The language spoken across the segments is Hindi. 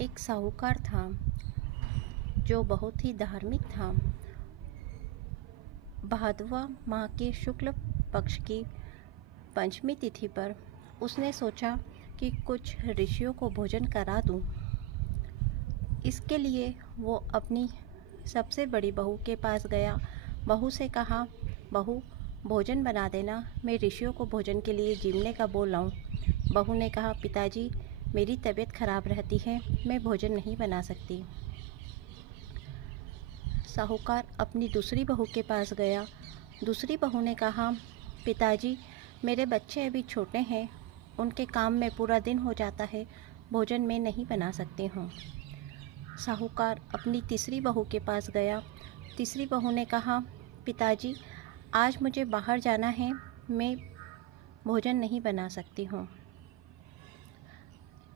एक साहूकार था जो बहुत ही धार्मिक था। भादवा माह के शुक्ल पक्ष की पंचमी तिथि पर उसने सोचा कि कुछ ऋषियों को भोजन करा दूं। इसके लिए वो अपनी सबसे बड़ी बहू के पास गया। बहू से कहा, बहू भोजन बना देना, मैं ऋषियों को भोजन के लिए जीवने का बोल लाऊं। बहू ने कहा, पिताजी मेरी तबीयत खराब रहती है, मैं भोजन नहीं बना सकती। साहूकार अपनी दूसरी बहू के पास गया। दूसरी बहू ने कहा, पिताजी मेरे बच्चे अभी छोटे हैं, उनके काम में पूरा दिन हो जाता है, भोजन मैं नहीं बना सकती हूँ। साहूकार अपनी तीसरी बहू के पास गया। तीसरी बहू ने कहा, पिताजी आज मुझे बाहर जाना है, मैं भोजन नहीं बना सकती हूँ।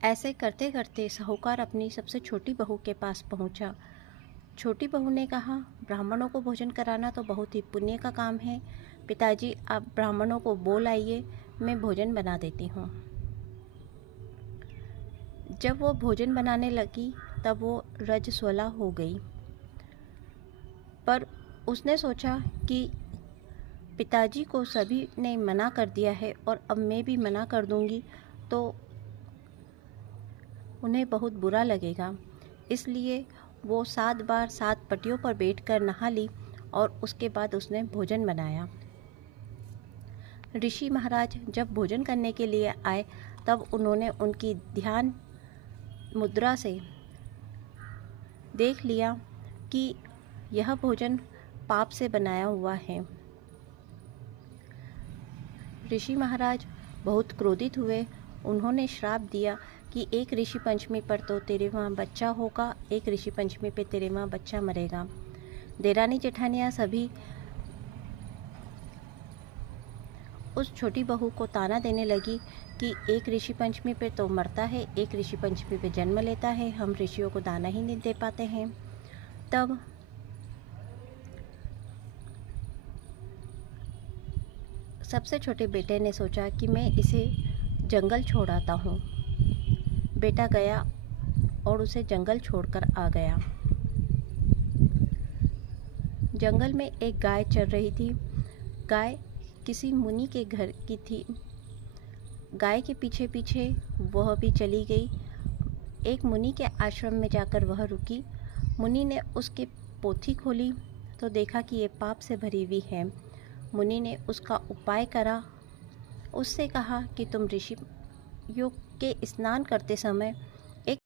ऐसे करते करते साहूकार अपनी सबसे छोटी बहू के पास पहुँचा। छोटी बहू ने कहा, ब्राह्मणों को भोजन कराना तो बहुत ही पुण्य का काम है, पिताजी आप ब्राह्मणों को बोल आइए, मैं भोजन बना देती हूँ। जब वो भोजन बनाने लगी तब वो रजस्वला हो गई, पर उसने सोचा कि पिताजी को सभी ने मना कर दिया है और अब मैं भी मना कर दूंगी तो उन्हें बहुत बुरा लगेगा। इसलिए वो 7 बार 7 पटियों पर बैठकर नहा ली और उसके बाद उसने भोजन बनाया। ऋषि महाराज जब भोजन करने के लिए आए तब उन्होंने उनकी ध्यान मुद्रा से देख लिया कि यह भोजन पाप से बनाया हुआ है। ऋषि महाराज बहुत क्रोधित हुए। उन्होंने श्राप दिया कि एक ऋषि पंचमी पर तो तेरे वहाँ बच्चा होगा, एक ऋषि पंचमी पे तेरे वहाँ बच्चा मरेगा। देरानी जेठानियाँ सभी उस छोटी बहू को ताना देने लगी कि एक ऋषि पंचमी पे तो मरता है, एक ऋषि पंचमी पे जन्म लेता है, हम ऋषियों को दाना ही नहीं दे पाते हैं। तब सबसे छोटे बेटे ने सोचा कि मैं इसे जंगल छोड़ आता हूँ। बेटा गया और उसे जंगल छोड़कर आ गया। जंगल में एक गाय चर रही थी। गाय किसी मुनि के घर की थी। गाय के पीछे पीछे वह भी चली गई। एक मुनि के आश्रम में जाकर वह रुकी। मुनि ने उसकी पोथी खोली तो देखा कि ये पाप से भरी हुई है। मुनि ने उसका उपाय करा। उससे कहा कि तुम ऋषियों के स्नान करते समय